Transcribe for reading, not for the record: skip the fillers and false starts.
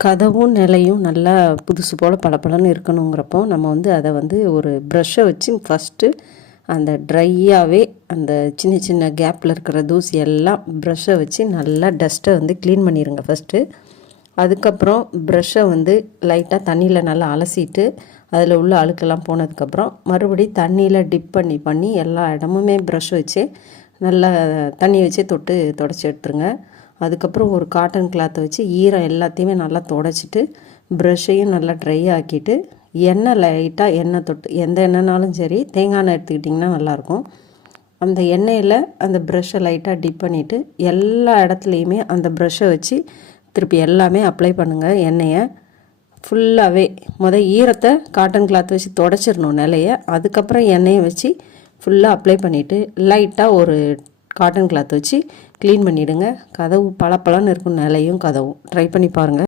கதவும் நிலையும் நல்லா புதுசு போல் பளபளன்னு இருக்கணுங்கிறப்போ நம்ம வந்து அதை வந்து ஒரு ப்ரஷ்ஷை வச்சு ஃபஸ்ட்டு அந்த ட்ரையாகவே அந்த சின்ன சின்ன கேப்பில் இருக்கிற தூசி எல்லாம் ப்ரஷ்ஷை வச்சு நல்லா டஸ்ட்டை வந்து க்ளீன் பண்ணிடுங்க ஃபஸ்ட்டு. அதுக்கப்புறம் ப்ரஷ்ஷை வந்து லைட்டாக தண்ணியில் நல்லா அலசிட்டு அதில் உள்ள அழுக்கெல்லாம் போனதுக்கப்புறம் மறுபடியும் தண்ணியில் டிப் பண்ணி எல்லா இடமுமே ப்ரஷ் வச்சு நல்லா தண்ணி வச்சு தொட்டு தொடச்சி எடுத்துருங்க. அதுக்கப்புறம் ஒரு காட்டன் கிளாத்தை வச்சு ஈரம் எல்லாத்தையுமே நல்லா தொடச்சிட்டு ப்ரஷ்ஷையும் நல்லா ட்ரை ஆக்கிட்டு எண்ணெய் லைட்டாக எண்ணெய் தொட்டு எந்த எண்ணெய்னாலும் சரி தேங்காய் எண்ணெய் எடுத்துக்கிட்டிங்கன்னா நல்லாயிருக்கும். அந்த எண்ணெயில் அந்த ப்ரஷ்ஷை லைட்டாக டிப் பண்ணிவிட்டு எல்லா இடத்துலையுமே அந்த ப்ரஷ்ஷை வச்சு திருப்பி எல்லாமே அப்ளை பண்ணுங்கள். எண்ணெயை ஃபுல்லாகவே ஈரத்தை காட்டன் கிளாத் வச்சு தொடச்சிடணும் நிலையை. அதுக்கப்புறம் எண்ணெயை வச்சு ஃபுல்லாக அப்ளை பண்ணிவிட்டு லைட்டாக ஒரு காட்டன் கிளாத் வச்சு க்ளீன் பண்ணிவிடுங்க. கதவு பளபளன்னு இருக்கும் நிலையும் கதவும். ட்ரை பண்ணி பாருங்கள்.